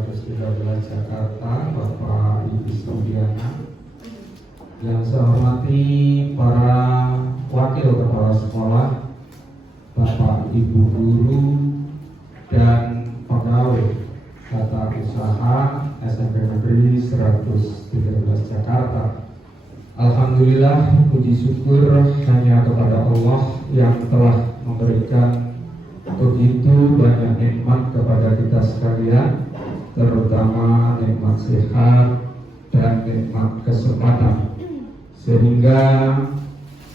113 Jakarta, Bapak Ibu Sudiana. Yang saya hormati para wakil kepala sekolah, Bapak Ibu guru dan pegawai tata usaha SMP Negeri 113 Jakarta. Alhamdulillah, puji syukur hanya kepada Allah yang telah memberikan begitu banyak nikmat kepada kita sekalian, terutama nikmat sehat dan nikmat kesempatan, sehingga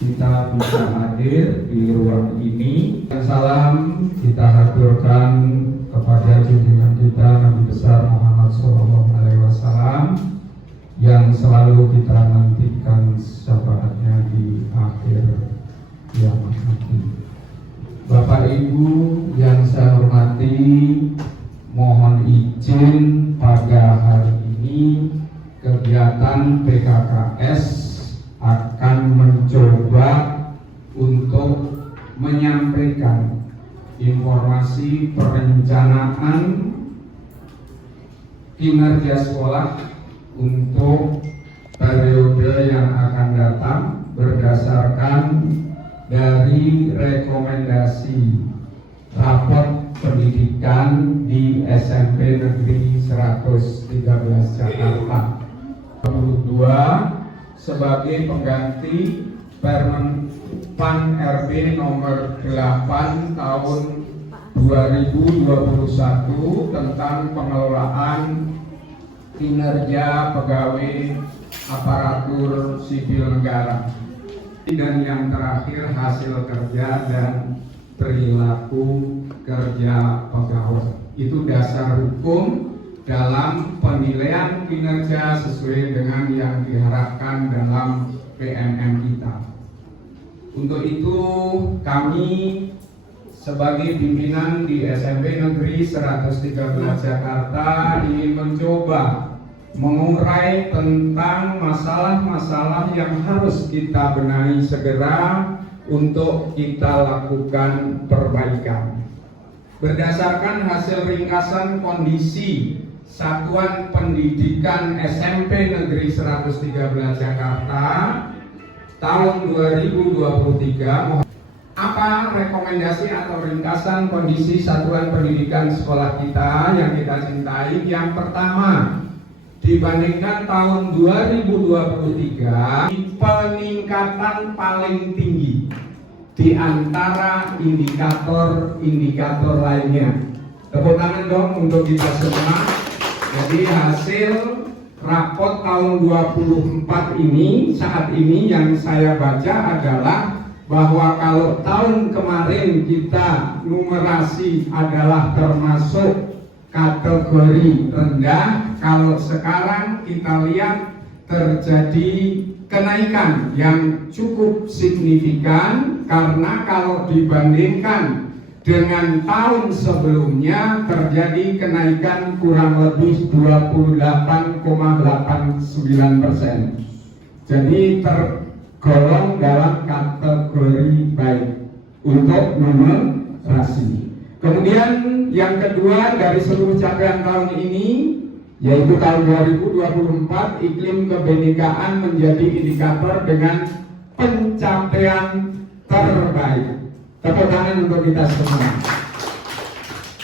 kita bisa hadir di ruang ini. Salam kita haturkan kepada junjungan kita Nabi besar Muhammad SAW yang selalu kita nantikan syafaatnya di akhir kiamat nanti. Bapak Ibu yang saya hormati, mohon izin pada hari ini kegiatan PKKS akan mencoba untuk menyampaikan informasi perencanaan kinerja sekolah untuk periode yang akan datang berdasarkan dari rekomendasi rapor pendidikan di SMP Negeri 113 Jakarta 22 sebagai pengganti Permen Pan RB nomor 8 tahun 2021 tentang pengelolaan kinerja pegawai aparatur sipil negara. Dan yang terakhir, hasil kerja dan perilaku kerja pegawai. Itu dasar hukum dalam penilaian kinerja sesuai dengan yang diharapkan dalam PMM kita. Untuk itu kami sebagai pimpinan di SMP Negeri 113 Jakarta ingin mencoba mengurai tentang masalah-masalah yang harus kita benahi segera untuk kita lakukan perbaikan. Berdasarkan hasil ringkasan kondisi Satuan Pendidikan SMP Negeri 113 Jakarta tahun 2023, apa rekomendasi atau ringkasan kondisi Satuan Pendidikan sekolah kita yang kita cintai? Yang pertama, dibandingkan tahun 2023, peningkatan paling tinggi di antara indikator-indikator lainnya. Tepuk tangan dong untuk kita semua. Jadi hasil rapot tahun 24 ini, saat ini yang saya baca adalah bahwa kalau tahun kemarin kita numerasi adalah termasuk kategori rendah, kalau sekarang kita lihat terjadi kenaikan yang cukup signifikan, karena kalau dibandingkan dengan tahun sebelumnya terjadi kenaikan kurang lebih 28,89%. Jadi tergolong dalam kategori baik untuk numerasi. Kemudian yang kedua, dari seluruh capaian tahun ini, yaitu tahun 2024, iklim kebinekaan menjadi indikator dengan pencapaian terbaik. Tepuk tangan untuk kita semua.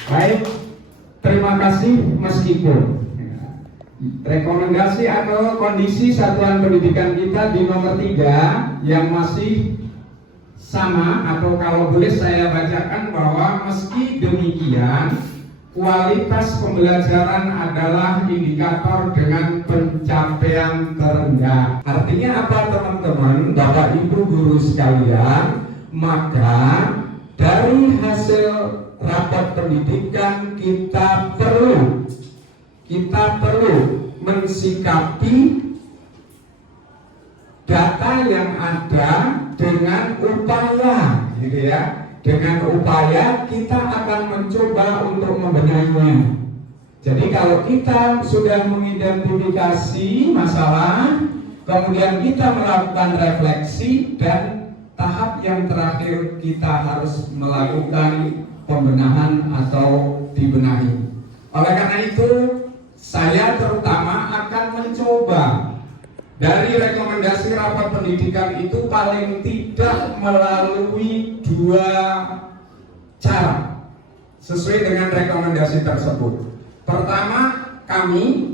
Baik, terima kasih. Meskipun rekomendasi atau kondisi satuan pendidikan kita di nomor 3 yang masih sama, atau kalau boleh saya bacakan bahwa meski demikian kualitas pembelajaran adalah indikator dengan pencapaian terendah. Artinya apa teman-teman, Bapak Ibu guru sekalian? Maka dari hasil rapor pendidikan kita perlu mensikapi data yang ada dengan upaya, gitu ya. Dengan upaya kita akan mencoba untuk membenahinya. Jadi kalau kita sudah mengidentifikasi masalah, kemudian kita melakukan refleksi, dan tahap yang terakhir kita harus melakukan pembenahan atau dibenahi. Oleh karena itu, saya terutama akan mencoba dari rekomendasi rapat pendidikan itu paling tidak melalui 2 cara sesuai dengan rekomendasi tersebut. Pertama, kami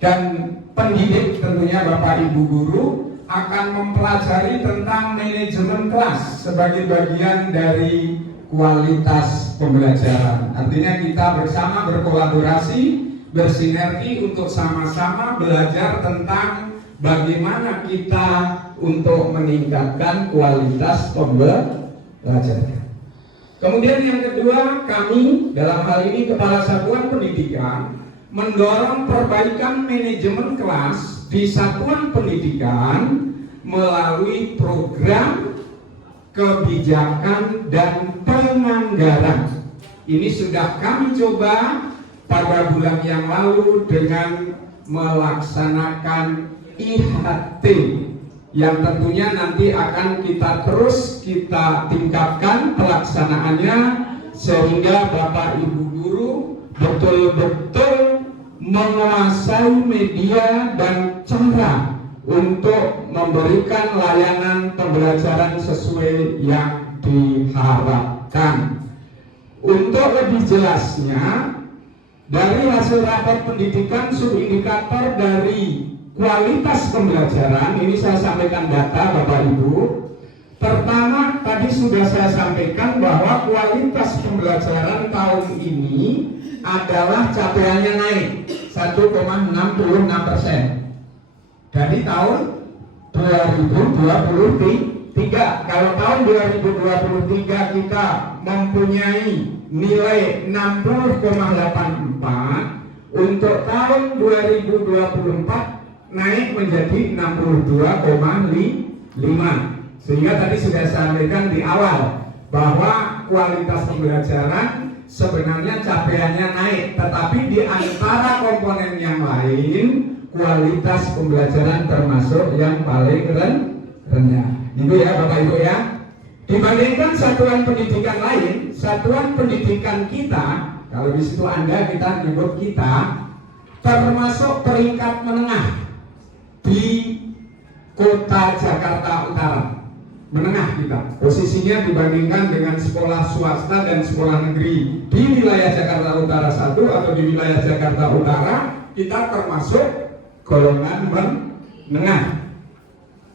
dan pendidik tentunya Bapak Ibu guru akan mempelajari tentang manajemen kelas sebagai bagian dari kualitas pembelajaran. Artinya kita bersama berkolaborasi, bersinergi untuk sama-sama belajar tentang bagaimana kita untuk meningkatkan kualitas pembelajaran. Kemudian yang kedua, kami dalam hal ini Kepala Satuan Pendidikan mendorong perbaikan manajemen kelas di satuan pendidikan melalui program, kebijakan, dan penganggaran. Ini sudah kami coba pada bulan yang lalu dengan melaksanakan IHT yang tentunya nanti akan kita tingkatkan pelaksanaannya sehingga Bapak Ibu guru betul-betul menguasai media dan cara untuk memberikan layanan pembelajaran sesuai yang diharapkan. Untuk lebih jelasnya, dari hasil rapat pendidikan subindikator dari kualitas pembelajaran, ini saya sampaikan data Bapak Ibu. Pertama, tadi sudah saya sampaikan bahwa kualitas pembelajaran tahun ini adalah capaiannya naik 1,66% dari tahun 2023. Kalau tahun 2023 kita mempunyai nilai 60,84, untuk tahun 2024 naik menjadi 62,5. Sehingga tadi sudah saya sampaikan di awal bahwa kualitas pembelajaran sebenarnya capaiannya naik, tetapi di antara komponen yang lain kualitas pembelajaran termasuk yang paling rendah. Itu ya Bapak Ibu ya. Dibandingkan satuan pendidikan lain, satuan pendidikan kita, kalau di situ kita nyebut kita, termasuk peringkat menengah di kota Jakarta Utara. Menengah kita, posisinya dibandingkan dengan sekolah swasta dan sekolah negeri di wilayah Jakarta Utara 1 atau di wilayah Jakarta Utara, kita termasuk golongan menengah.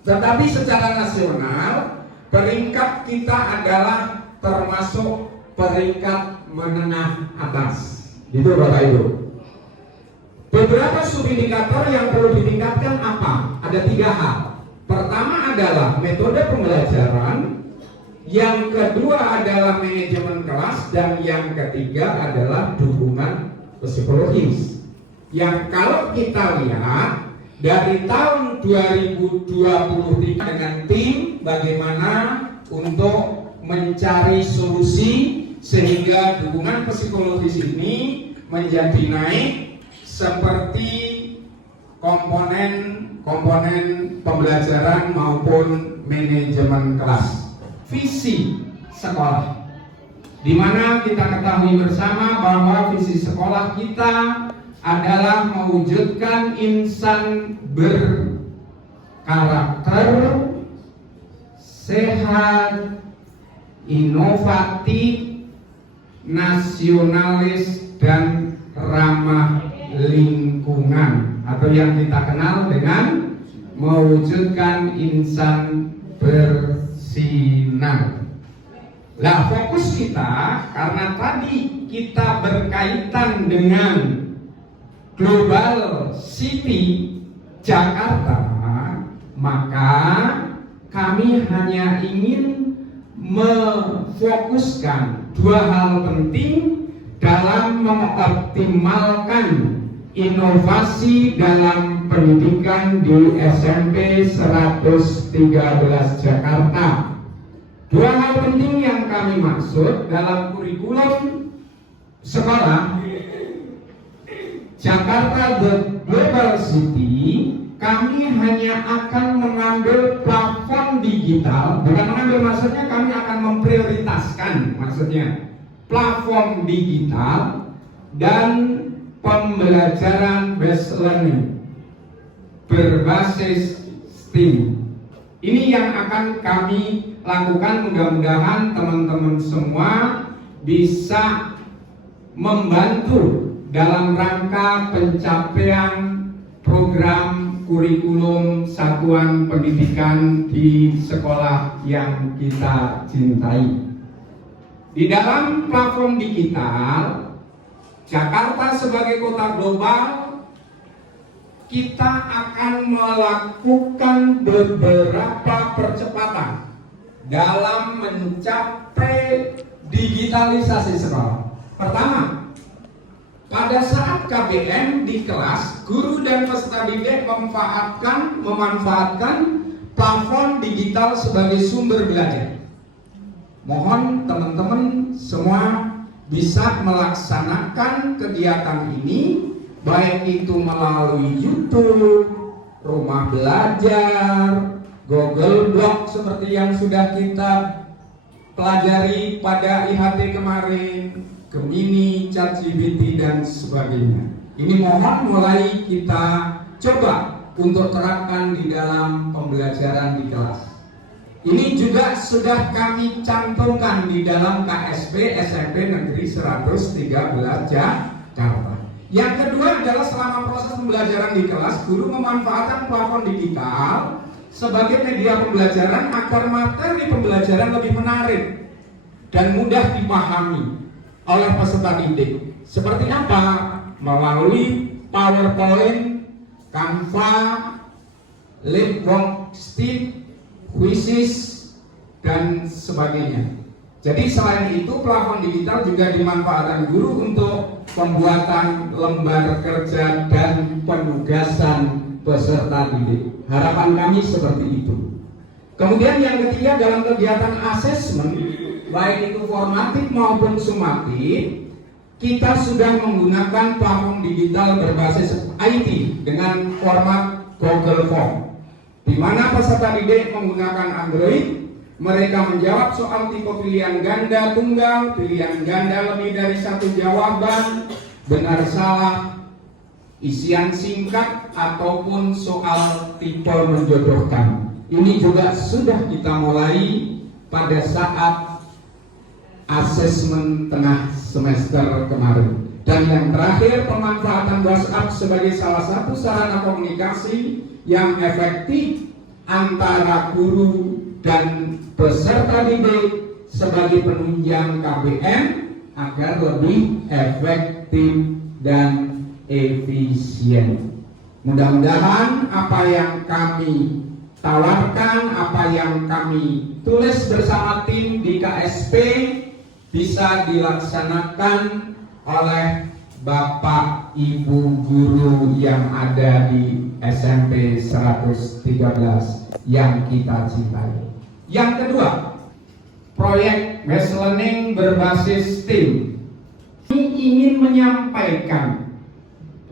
Tetapi secara nasional, peringkat kita adalah termasuk peringkat menengah atas. Itu Bapak Ibu. Beberapa subindikator yang perlu ditingkatkan apa? Ada 3 hal. Pertama adalah metode pembelajaran, yang kedua adalah manajemen kelas, dan yang ketiga adalah dukungan psikologis. Yang kalau kita lihat dari tahun 2023 dengan tim bagaimana untuk mencari solusi sehingga dukungan psikologis ini menjadi naik seperti komponen pembelajaran maupun manajemen kelas. Visi sekolah, di mana kita ketahui bersama bahwa visi sekolah kita adalah mewujudkan insan berkarakter, sehat, inovatif, nasionalis, dan ramah lingkungan, atau yang kita kenal dengan mewujudkan insan bersinar. Nah, fokus kita karena tadi kita berkaitan dengan Global City Jakarta, maka kami hanya ingin memfokuskan 2 hal penting dalam mengoptimalkan inovasi dalam pendidikan di SMP 113 Jakarta. 2 hal penting yang kami maksud dalam kurikulum sekolah Jakarta The Global City, kami hanya akan mengambil plafon digital, bukan mengambil, maksudnya kami akan memprioritaskan, maksudnya plafon digital dan pembelajaran based learning berbasis STEAM. Ini yang akan kami lakukan. Mudah-mudahan teman-teman semua bisa membantu dalam rangka pencapaian program kurikulum satuan pendidikan di sekolah yang kita cintai. Di dalam platform digital Jakarta sebagai kota global, kita akan melakukan beberapa percepatan dalam mencapai digitalisasi sekolah. Pertama, pada saat KBM di kelas, guru dan peserta didik memanfaatkan platform digital sebagai sumber belajar. Mohon teman-teman semua bisa melaksanakan kegiatan ini, baik itu melalui YouTube, Rumah Belajar, Google Doc seperti yang sudah kita pelajari pada IHT kemarin, Gemini, ChatGPT dan sebagainya. Ini mohon mulai kita coba untuk terapkan di dalam pembelajaran di kelas. Ini juga sudah kami cantumkan di dalam KSP SMP Negeri 113 Jakarta. Yang kedua adalah selama proses pembelajaran di kelas, guru memanfaatkan platform digital sebagai media pembelajaran agar materi pembelajaran lebih menarik dan mudah dipahami oleh peserta didik. Seperti apa? Melalui PowerPoint, Canva, Worksheet, Quizzes, dan sebagainya. Jadi selain itu platform digital juga dimanfaatkan guru untuk pembuatan lembar kerja dan penugasan peserta didik. Harapan kami seperti itu. Kemudian yang ketiga, dalam kegiatan asesmen baik itu formatif maupun sumatif, kita sudah menggunakan platform digital berbasis IT dengan format Google Form, di mana peserta didik menggunakan Android. Mereka menjawab soal tipe pilihan ganda tunggal, pilihan ganda lebih dari satu jawaban, benar salah, isian singkat, ataupun soal tipe menjodohkan. Ini juga sudah kita mulai pada saat asesmen tengah semester kemarin. Dan yang terakhir, pemanfaatan WhatsApp sebagai salah satu sarana komunikasi yang efektif antara guru dan peserta didik sebagai penunjang KBM agar lebih efektif dan efisien. Mudah-mudahan apa yang kami tawarkan, apa yang kami tulis bersama tim di KSP bisa dilaksanakan oleh Bapak Ibu guru yang ada di SMP 113 yang kita cintai. Yang kedua, proyek based learning berbasis STEAM. Ini ingin menyampaikan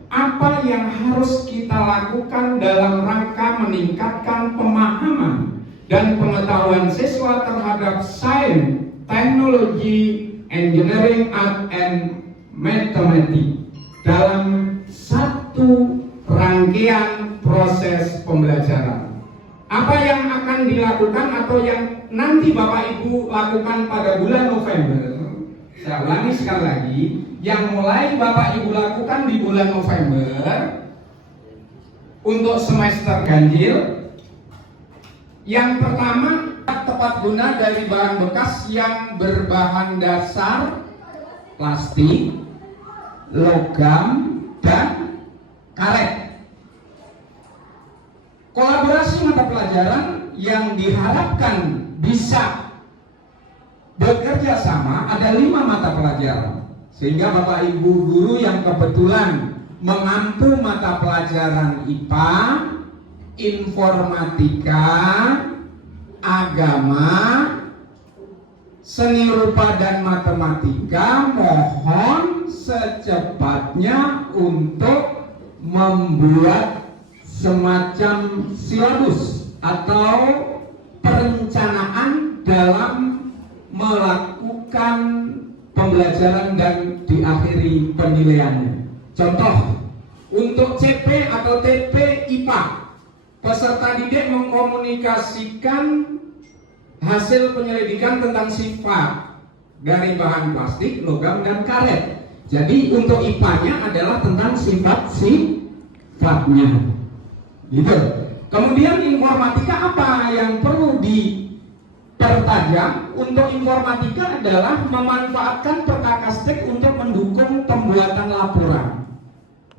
apa yang harus kita lakukan dalam rangka meningkatkan pemahaman dan pengetahuan siswa terhadap sains, teknologi, engineering, art, and mathematics dalam satu rangkaian proses pembelajaran. Apa yang akan dilakukan atau yang nanti Bapak Ibu lakukan pada bulan November, saya ulangi sekali lagi, yang mulai Bapak Ibu lakukan di bulan November untuk semester ganjil. Yang pertama, tepat guna dari bahan bekas yang berbahan dasar plastik, logam, dan karet. Kolaborasi mata pelajaran yang diharapkan bisa bekerja sama ada 5 mata pelajaran, sehingga Bapak Ibu guru yang kebetulan mengampu mata pelajaran IPA, informatika, agama, seni rupa dan matematika, mohon secepatnya untuk membuat semacam silabus atau perencanaan dalam melakukan pembelajaran dan diakhiri penilaiannya. Contoh, untuk CP atau TP IPA, peserta didik mengkomunikasikan hasil penyelidikan tentang sifat dari bahan plastik, logam, dan karet. Jadi untuk IPA-nya adalah tentang sifatnya. Gitu. Kemudian informatika apa yang perlu dipertajam? Untuk informatika adalah memanfaatkan perkakastik untuk mendukung pembuatan laporan,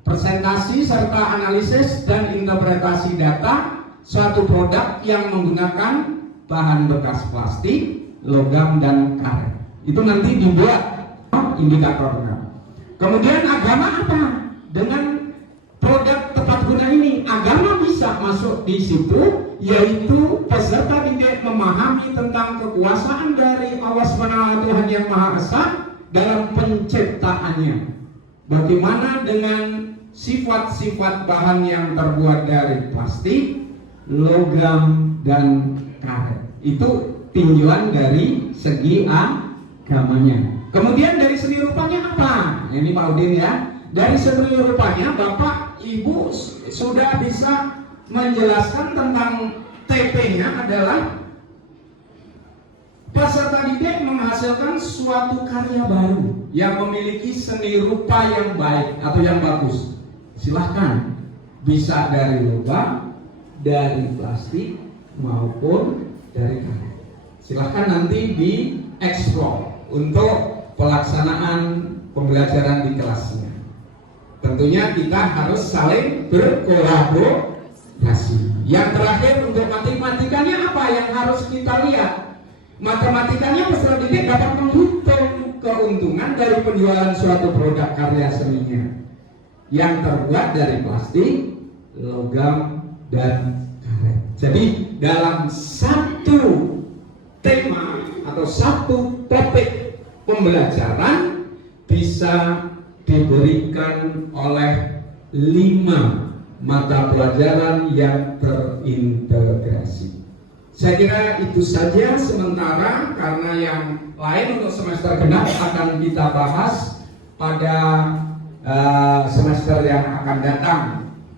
presentasi serta analisis dan interpretasi data suatu produk yang menggunakan bahan bekas plastik, logam, dan karet. Itu nanti dibuat indikatornya. Kemudian agama apa? Dengan produk tepat guna ini, agama bisa masuk di situ, yaitu peserta didik memahami tentang kekuasaan dari Allah SWT Tuhan Yang Maha Esa dalam penciptaannya. Bagaimana dengan sifat-sifat bahan yang terbuat dari plastik, logam, dan karet. Itu tinjauan dari segi agamanya. Kemudian dari seni rupanya apa? Nah, ini Pak Udin ya. Dari seni rupanya Bapak Ibu sudah bisa menjelaskan tentang TP-nya adalah peserta didik menghasilkan suatu karya baru yang memiliki seni rupa yang baik atau yang bagus. Silahkan, bisa dari logam, dari plastik, maupun dari karet. Silahkan nanti dieksplor untuk pelaksanaan pembelajaran di kelasnya. Tentunya kita harus saling berkolaborasi. Yang terakhir untuk matematikanya apa yang harus kita lihat? Matematikanya peserta didik dapat menghitung keuntungan dari penjualan suatu produk karya seninya yang terbuat dari plastik, logam, dan karet. Jadi dalam satu tema atau satu topik pembelajaran bisa diberikan oleh 5 mata pelajaran yang terintegrasi. Saya kira itu saja sementara, karena yang lain untuk semester genap akan kita bahas pada semester yang akan datang.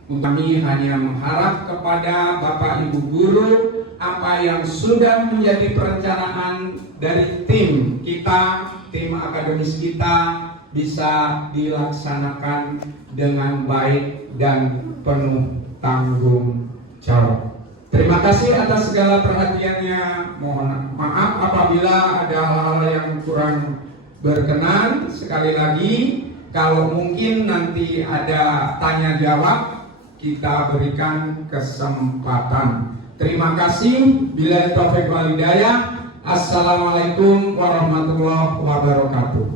Kami hanya mengharap kepada Bapak Ibu Guru apa yang sudah menjadi perencanaan dari tim kita, tim akademis kita, bisa dilaksanakan dengan baik dan penuh tanggung jawab. Terima kasih atas segala perhatiannya. Mohon maaf apabila ada hal-hal yang kurang berkenan. Sekali lagi, kalau mungkin nanti ada tanya jawab, kita berikan kesempatan. Terima kasih. Billahi taufiq wal hidayah. Assalamualaikum warahmatullahi wabarakatuh.